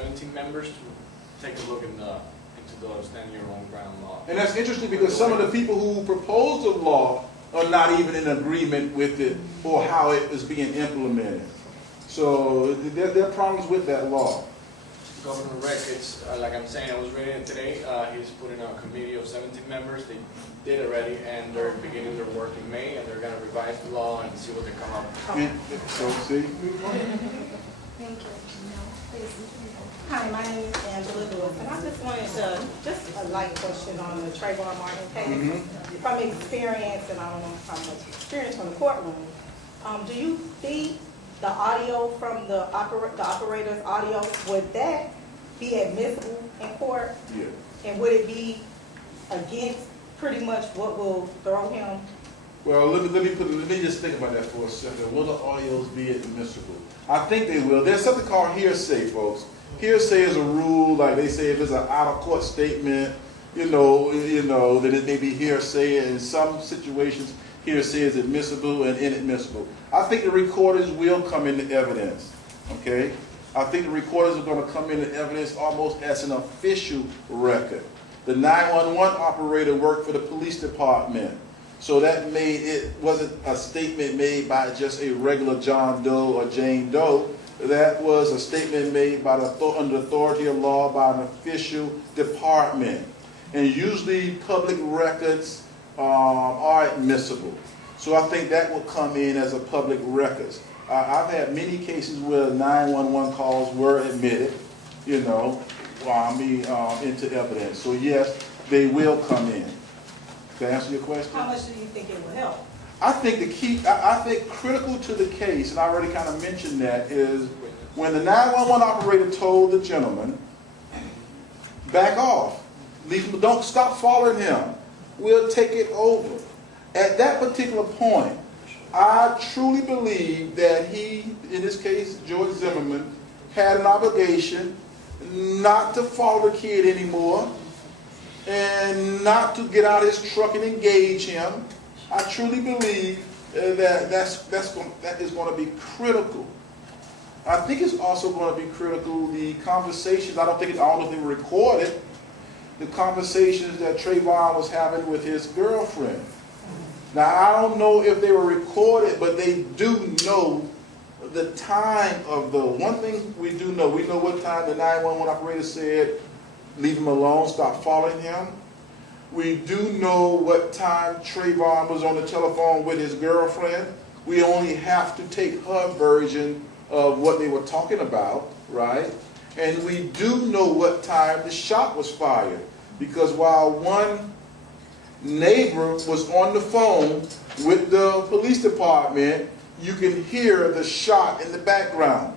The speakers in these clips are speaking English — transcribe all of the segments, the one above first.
17 members to take a look into the stand your own ground law. And that's interesting because some of the people who proposed the law are not even in agreement with it or how it is being implemented. So there are problems with that law. Governor Rick, it's like I'm saying, I was reading it today. He's putting a committee of 17 members. They did already, and they're beginning their work in May, and they're going to revise the law and see what they come up with. So see? Thank you. Hi, my name is Angela Lewis, and I just wanted to, just a light question on the Trayvon Martin case. From experience, and I don't know how much experience from the courtroom, do you think the audio from the operator's audio, would that be admissible in court? Yeah. And would it be against pretty much what will throw him? Well, let me just think about that for a second. Will the audios be admissible? I think they will. There's something called hearsay, folks. Hearsay is a rule, like they say, if it's an out-of-court statement, you know, that it may be hearsay. In some situations, hearsay is admissible and inadmissible. I think the recorders will come into evidence. Okay, I think the recorders are going to come into evidence almost as an official record. The 911 operator worked for the police department. So that wasn't a statement made by just a regular John Doe or Jane Doe. That was a statement made by under authority of law by an official department. And usually public records are admissible. So I think that will come in as a public records. I've had many cases where 911 calls were admitted, into evidence. So yes, they will come in. To answer your question? How much do you think it will help? I think the key, I think critical to the case, and I already kind of mentioned that, is when the 911 operator told the gentleman, back off, leave him, don't stop following him, we'll take it over. At that particular point, I truly believe that he, in this case, George Zimmerman, had an obligation not to follow the kid anymore, and not to get out his truck and engage him. I truly believe that is going to be critical. I think it's also going to be critical, the conversations, I don't know if they were recorded, the conversations that Trayvon was having with his girlfriend. Now, I don't know if they were recorded, but they do know the time of the, one thing we do know, we know what time the 911 operator said, leave him alone, stop following him. We do know what time Trayvon was on the telephone with his girlfriend. We only have to take her version of what they were talking about, right? And we do know what time the shot was fired. Because while one neighbor was on the phone with the police department, you can hear the shot in the background.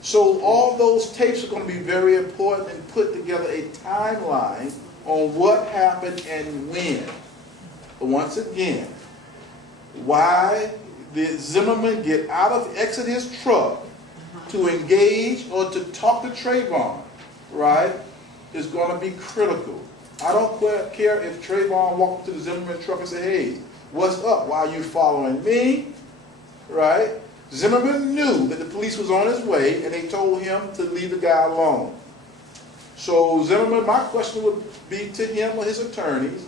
So all those tapes are going to be very important and put together a timeline on what happened and when. But once again, why did Zimmerman exit his truck to engage or to talk to Trayvon, right, is going to be critical. I don't care if Trayvon walked to the Zimmerman truck and said, hey, what's up? Why are you following me? Right? Zimmerman knew that the police was on his way, and they told him to leave the guy alone. So Zimmerman, my question would be to him or his attorneys,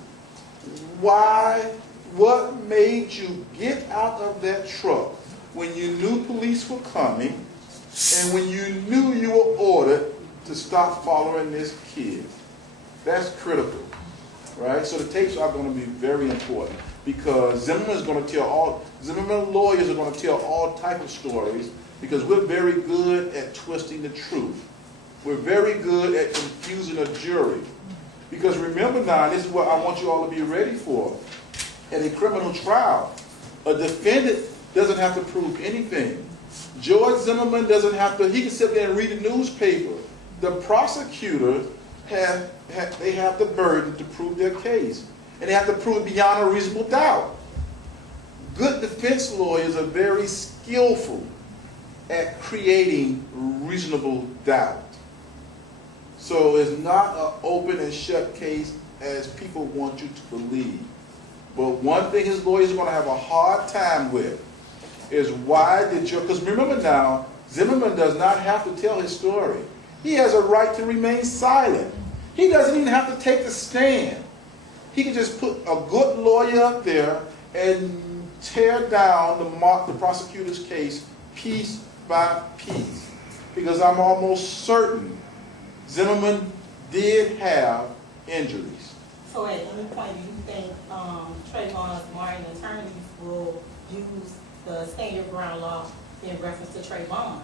what made you get out of that truck when you knew police were coming and when you knew you were ordered to stop following this kid? That's critical, right? So the tapes are going to be very important. Because Zimmerman lawyers are going to tell all type of stories because we're very good at twisting the truth. We're very good at confusing a jury. Because remember now, this is what I want you all to be ready for. At a criminal trial, a defendant doesn't have to prove anything. George Zimmerman doesn't have to, he can sit there and read the newspaper. The prosecutors they have the burden to prove their case. And they have to prove it beyond a reasonable doubt. Good defense lawyers are very skillful at creating reasonable doubt. So it's not an open and shut case as people want you to believe. But one thing his lawyers are going to have a hard time with is why did because remember now, Zimmerman does not have to tell his story. he has a right to remain silent. He doesn't even have to take the stand. He can just put a good lawyer up there and tear down the prosecutor's case piece by piece. Because I'm almost certain Zimmerman did have injuries. So at any point, do you think Trayvon Martin attorneys will use the stand your ground law in reference to Trayvon?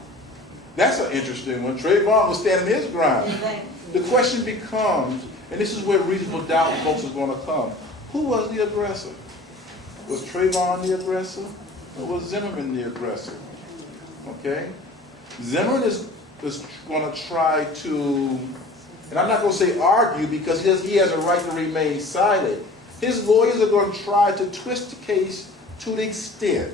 That's an interesting one. Trayvon was standing his ground. Exactly. The question becomes, and this is where reasonable doubt folks are going to come, who was the aggressor? Was Trayvon the aggressor, or was Zimmerman the aggressor? Okay? Zimmerman is going to try to, and I'm not going to say argue because he has a right to remain silent. His lawyers are going to try to twist the case to the extent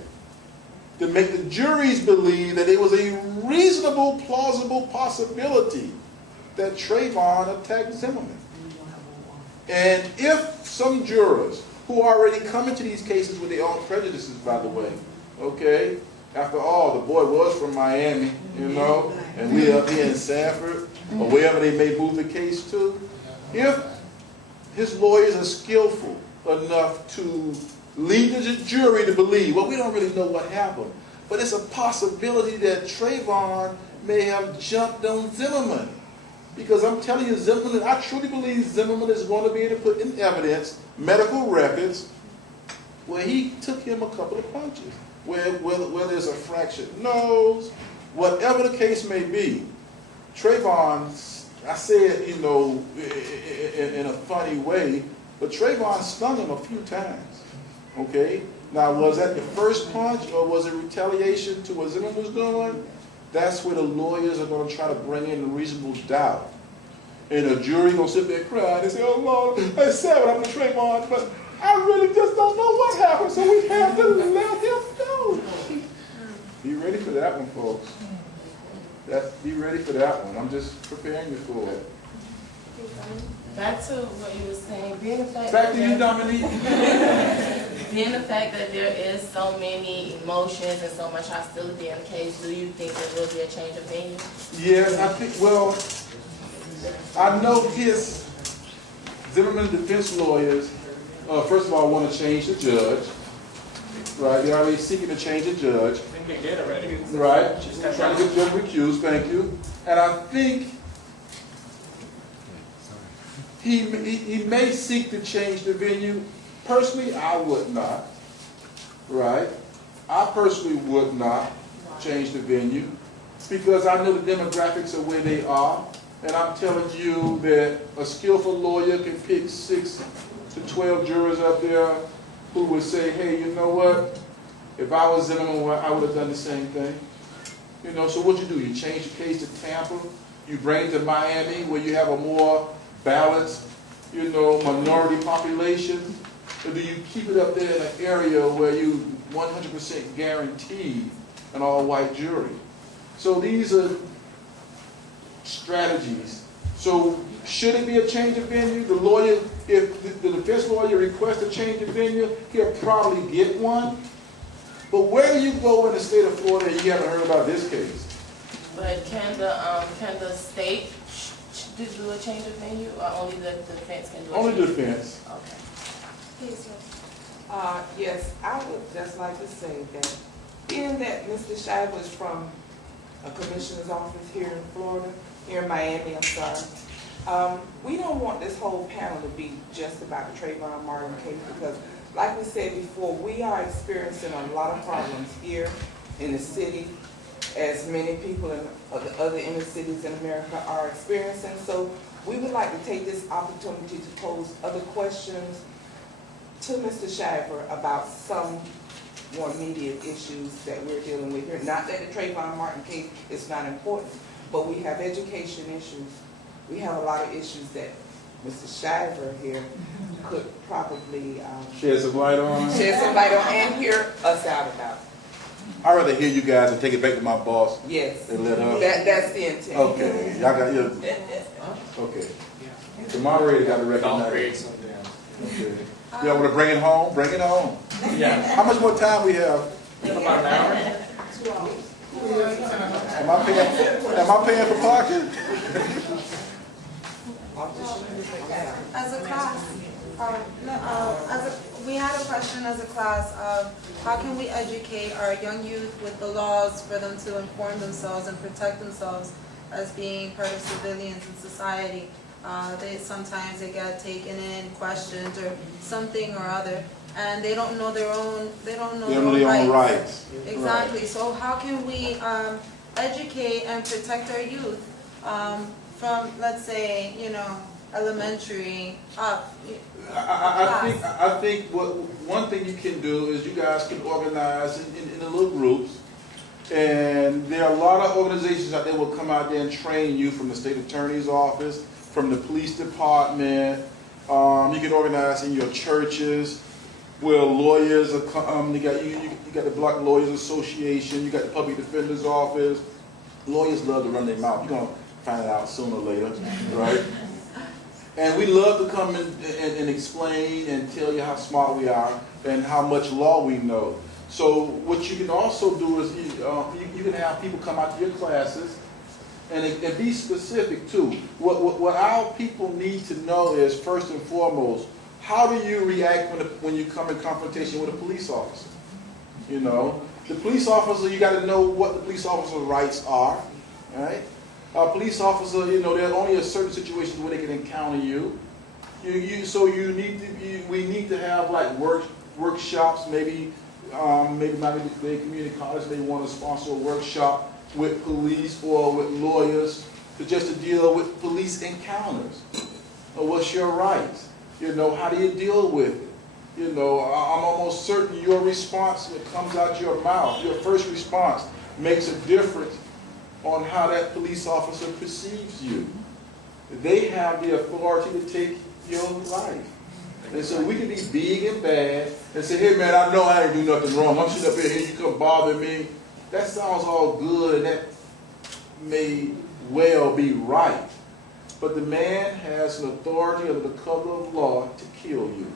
to make the juries believe that it was a reasonable, plausible possibility that Trayvon attacked Zimmerman. And if some jurors who already come into these cases with their own prejudices, by the way, okay, after all, the boy was from Miami, you know, and we up here in Sanford, or wherever they may move the case to, if his lawyers are skillful enough to lead the jury to believe, well, we don't really know what happened, but it's a possibility that Trayvon may have jumped on Zimmerman. Because I'm telling you, Zimmerman, I truly believe Zimmerman is going to be able to put in evidence medical records where he took him a couple of punches, where there's a fractured nose, whatever the case may be. Trayvon, I say it, you know, in a funny way, but Trayvon stung him a few times. Okay? Now, was that the first punch, or was it retaliation to what Zimmerman was doing? That's where the lawyers are going to try to bring in the reasonable doubt. And the jury going to sit there and cry and say, oh, Lord, I said what happened to Trayvon, but I really just don't know what happened, so we have to let him go. Be ready for that one, folks. Be ready for that one. I'm just preparing you for it. Back to what you were saying, being the fact Back to you, Dominique. being the fact that there is so many emotions and so much hostility in the case, do you think there will be a change of venue? Yes, I think, well, I know Zimmerman's defense lawyers, first of all, want to change the judge. Right, they're already seeking to change the judge. I think they did already. Right, trying to get judge recused, thank you. And I think he may seek to change the venue. Personally, I would not. Right? I personally would not change the venue because I know the demographics are where they are. And I'm telling you that a skillful lawyer can pick 6 to 12 jurors up there who would say, hey, you know what? If I was Zimmerman, I would have done the same thing. You know, so what you do? You change the case to Tampa. You bring it to Miami where you have a more balanced, you know, minority population. Or do you keep it up there in an area where you 100% guarantee an all-white jury? So these are strategies. So should it be a change of venue? The lawyer, if the defense lawyer requests a change of venue, he'll probably get one. But where do you go in the state of Florida and you haven't heard about this case? But can the state do a change of venue, or only the defense can do it? Only defense. Okay. Yes, I would just like to say that being that Mr. Shiver is from a commissioner's office here in Florida, here in Miami, I'm sorry, we don't want this whole panel to be just about the Trayvon Martin case because, like we said before, we are experiencing a lot of problems here in the city, as many people in other inner cities in America are experiencing. So we would like to take this opportunity to pose other questions to Mr. Shiver about some more immediate issues that we're dealing with here. Not that the Trayvon Martin case is not important, but we have education issues. We have a lot of issues that Mr. Shiver here could probably Shed some light on. shed some light on and hear us out about. I'd rather hear you guys and take it back to my boss Yes, and let her. that's the intent. Okay, y'all got your. Okay. The moderator got to Don't recognize. create something else. Okay. Y'all want to bring it home? Bring it home. Yeah. How much more time we have? About an hour? Am I paying for parking? As a class, we had a question as a class of how can we educate our young youth with the laws for them to inform themselves and protect themselves as being part of civilians in society. Sometimes they get taken in, questioned, or something or other, and they don't know their own. They don't know their own rights. Exactly. Right. So how can we educate and protect our youth from, let's say, elementary up? I think one thing you can do is you guys can organize in the little groups, and there are a lot of organizations out there will come out there and train you, from the state attorney's office, from the police department. You can organize in your churches where lawyers are. You got the Black Lawyers Association. You got the Public Defender's Office. Lawyers love to run their mouth. You're gonna find it out sooner or later, right? And we love to come and explain and tell you how smart we are and how much law we know. So what you can also do is you can have people come out to your classes and be specific too. What our people need to know is, first and foremost, how do you react when you come in confrontation with a police officer? The police officer, you got to know what the police officer's rights are, right? A police officer, there are only a certain situations where they can encounter you. We need to have like workshops. Maybe community college may want to sponsor a workshop with police or with lawyers just to deal with police encounters. What's your rights? How do you deal with it? I'm almost certain your response that comes out your mouth, your first response, makes a difference on how that police officer perceives you. They have the authority to take your life. And so we can be big and bad and say, hey man, I know I ain't do nothing wrong. I'm sitting up here, you come bother me. That sounds all good and that may well be right. But the man has an authority under the cover of law to kill you.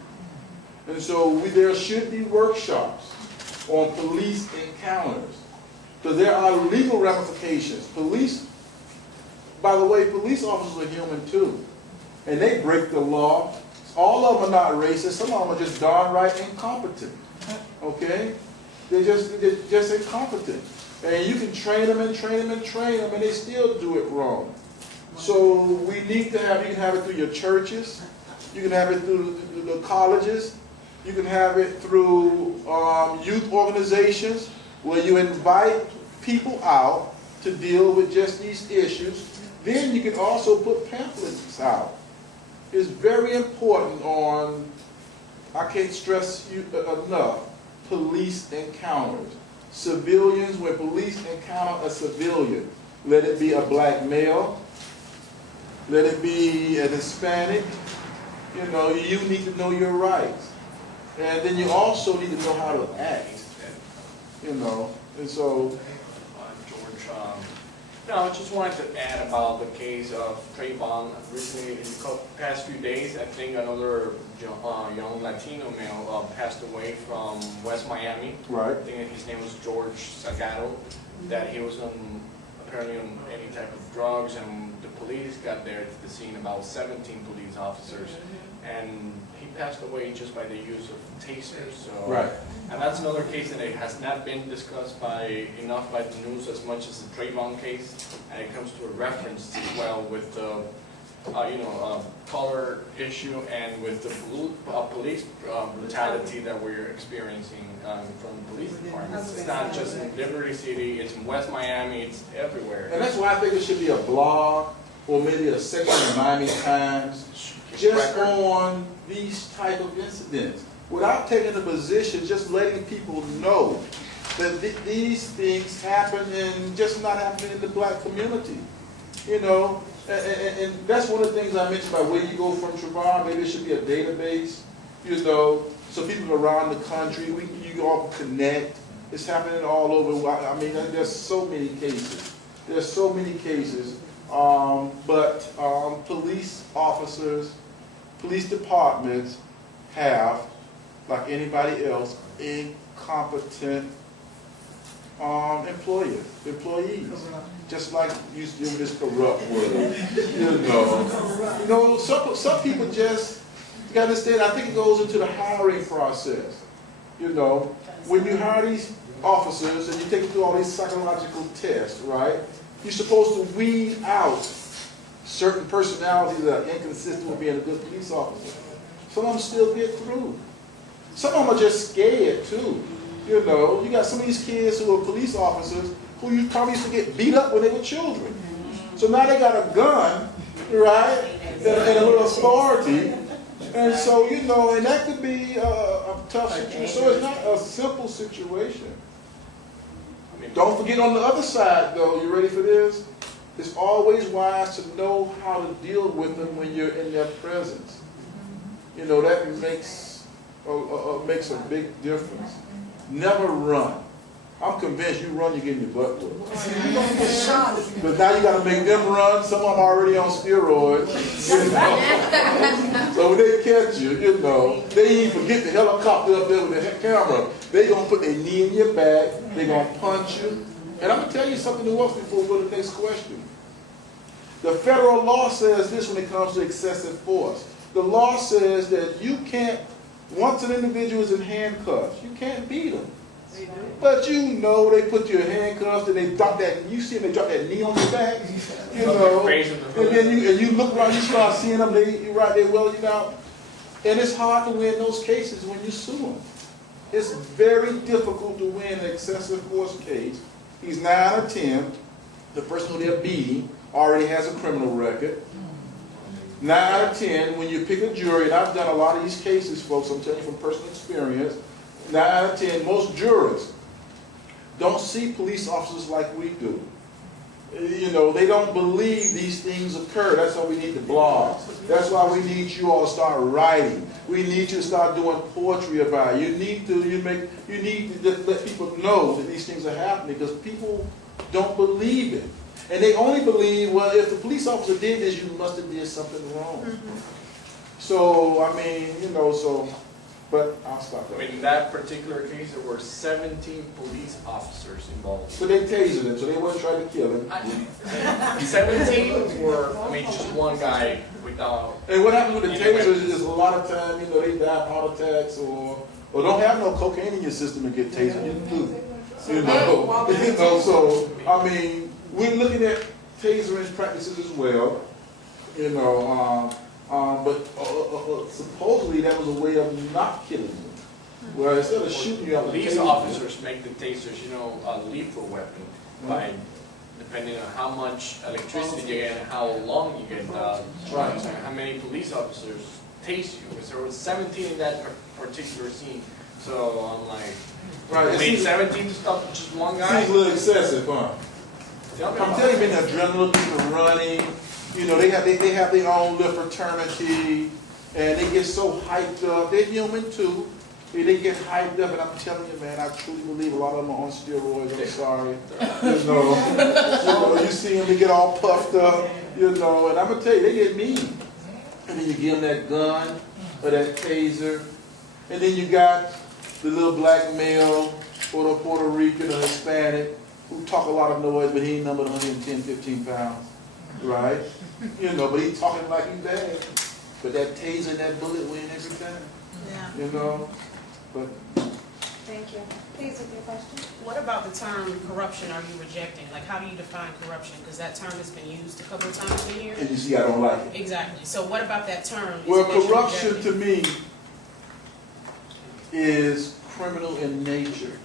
And so there should be workshops on police encounters. Because there are legal ramifications. By the way, police officers are human too. And they break the law. All of them are not racist. Some of them are just downright incompetent. Okay? They're just incompetent. And you can train them and train them and train them, and they still do it wrong. So we need to you can have it through your churches. You can have it through the colleges. You can have it through youth organizations, where you invite people out to deal with just these issues. Then you can also put pamphlets out. It's very important I can't stress you enough, police encounters. Civilians, when police encounter a civilian, let it be a black male, let it be an Hispanic, you need to know your rights. And then you also need to know how to act, and so. George, I just wanted to add about the case of Trayvon. Recently, in the past few days, I think another young Latino male passed away from West Miami. Right. I think his name was George Salgado, that he was apparently on any type of drugs, and the police got there to the scene, about 17 police officers, and he passed away just by the use of tasers. So, right. And that's another case that has not been discussed enough by the news as much as the Trayvon case, and it comes to a reference as well with the color issue and with the police brutality that we're experiencing from the police departments. It's not just in Liberty City, it's in West Miami, it's everywhere. And that's why I think it should be a blog or maybe a section of Miami Times just on these type of incidents. Without taking a position, just letting people know that these things happen and just not happening in the black community. And that's one of the things I mentioned about where you go from Trayvon. Maybe it should be a database, so people around the country, you all connect. It's happening all over. I mean, there's so many cases. There's so many cases. But police officers, police departments have, like anybody else, incompetent employees. Just like you use this corrupt word, you know, some people just, you gotta understand, I think it goes into the hiring process. You know, when you hire these officers and you take them through all these psychological tests, right? You're supposed to weed out certain personalities that are inconsistent with being a good police officer. Some of them still get through. Some of them are just scared too. You know, you got some of these kids who are police officers who you probably used to get beat up when they were children. So now they got a gun, right, and a little authority. And so, you know, and that could be a tough situation. So it's not a simple situation. Don't forget on the other side, though, you ready for this? It's always wise to know how to deal with them when you're in their presence. You know, that makes a big difference. Never run. I'm convinced you run, you're getting your butt whooped. But now you got to make them run. Some of them are already on steroids. You know? So when they catch you, you know, they even forget the helicopter up there with the camera. They're going to put their knee in your back. They're going to punch you. And I'm going to tell you something else before we go to the next question. The federal law says this when it comes to excessive force. The law says that you can't, once an individual is in handcuffs, you can't beat them. But you know, they put you in handcuffs and they drop that, you see them, they drop that knee on your back, you know, and then you look around, you start seeing them, you right there welling out. And it's hard to win those cases when you sue them. It's very difficult to win an excessive force case. He's 9 or 10, the person who they're beating already has a criminal record. 9 out of 10, when you pick a jury, and I've done a lot of these cases, folks, I'm telling you from personal experience, 9 out of 10, most jurors don't see police officers like we do. You know, they don't believe these things occur. That's why we need the blogs. That's why we need you all to start writing. We need you to start doing poetry about it. You need to just let people know that these things are happening because people don't believe it. And they only believe, well, if the police officer did this, you must have did something wrong. So, I mean, you know, so, but I'll stop there. I mean, in that particular case, there were 17 police officers involved. But they tasered him, so they wasn't trying to kill him. 17 were, I mean, just one guy without... And what happens with the tasers is a lot of time, you know, they die of heart attacks or don't have no cocaine in your system and get tasered. You do. You know, so, I mean, we're looking at tasering practices as well, you know, but supposedly that was a way of not killing you. Well, instead of shooting you out the Police taser, officers make the tasers, you know, a lethal weapon by depending on how much electricity you get and how long you get charged. And how many police officers tase you? Because there was 17 in that particular scene. So I'm like, right, I mean, 17 to stop just one guy? Seems a little excessive, huh? I'm telling you, the adrenaline, people running, you know, they have their own little fraternity, and they get so hyped up. They're human too. They get hyped up, and I'm telling you, man, I truly believe a lot of them are on steroids. I'm sorry. You know, you see them, they get all puffed up, you know, and I'm gonna tell you, they get mean. And then you give them that gun or that taser, and then you got the little black male or the Puerto Rican or Hispanic who talk a lot of noise, but he ain't numbered 110, 15 pounds, right? You know, but he talking like he's bad. But that taser and that bullet win every time. Yeah. You know, but. Thank you. Please, with your question. What about the term corruption are you rejecting? Like, how do you define corruption? Because that term has been used a couple of times in here. And you see, I don't like it. Exactly. So what about that term? Well, corruption to me is criminal in nature.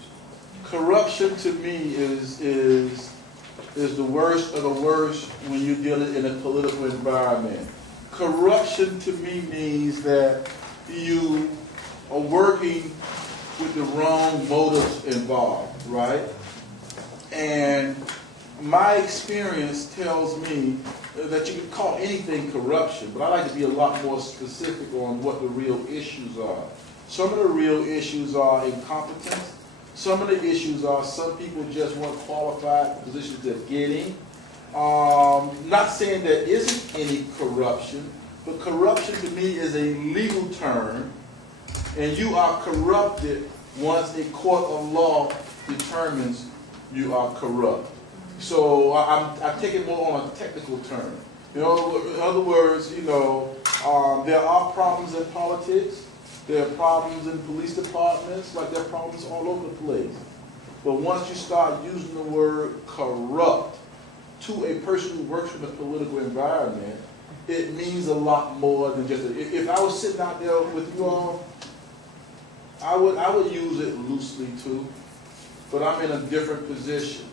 Corruption to me is the worst of the worst when you deal in a political environment. Corruption to me means that you are working with the wrong motives involved, right? And my experience tells me that you can call anything corruption, but I like to be a lot more specific on what the real issues are. Some of the real issues are incompetence. Some of the issues are some people just weren't qualified for positions they're getting. Not saying there isn't any corruption, but corruption to me is a legal term, and you are corrupted once a court of law determines you are corrupt. So I take it more on a technical term. In other words, you know, there are problems in politics, there are problems in police departments, like there are problems all over the place. But once you start using the word corrupt to a person who works in the political environment, it means a lot more than just if I was sitting out there with you all, I would use it loosely too, but I'm in a different position.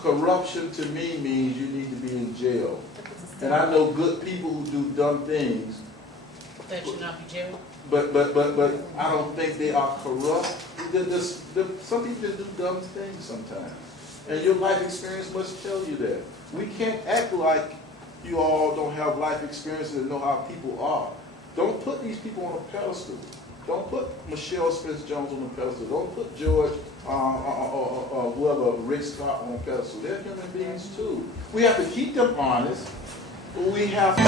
Corruption to me means you need to be in jail. And I know good people who do dumb things. That should not be jailed? But I don't think they are corrupt. Some people just do dumb things sometimes. And your life experience must tell you that. We can't act like you all don't have life experiences and know how people are. Don't put these people on a pedestal. Don't put Michelle Smith-Jones on a pedestal. Don't put George or whoever, Rick Scott on a pedestal. They're human beings too. We have to keep them honest. We have to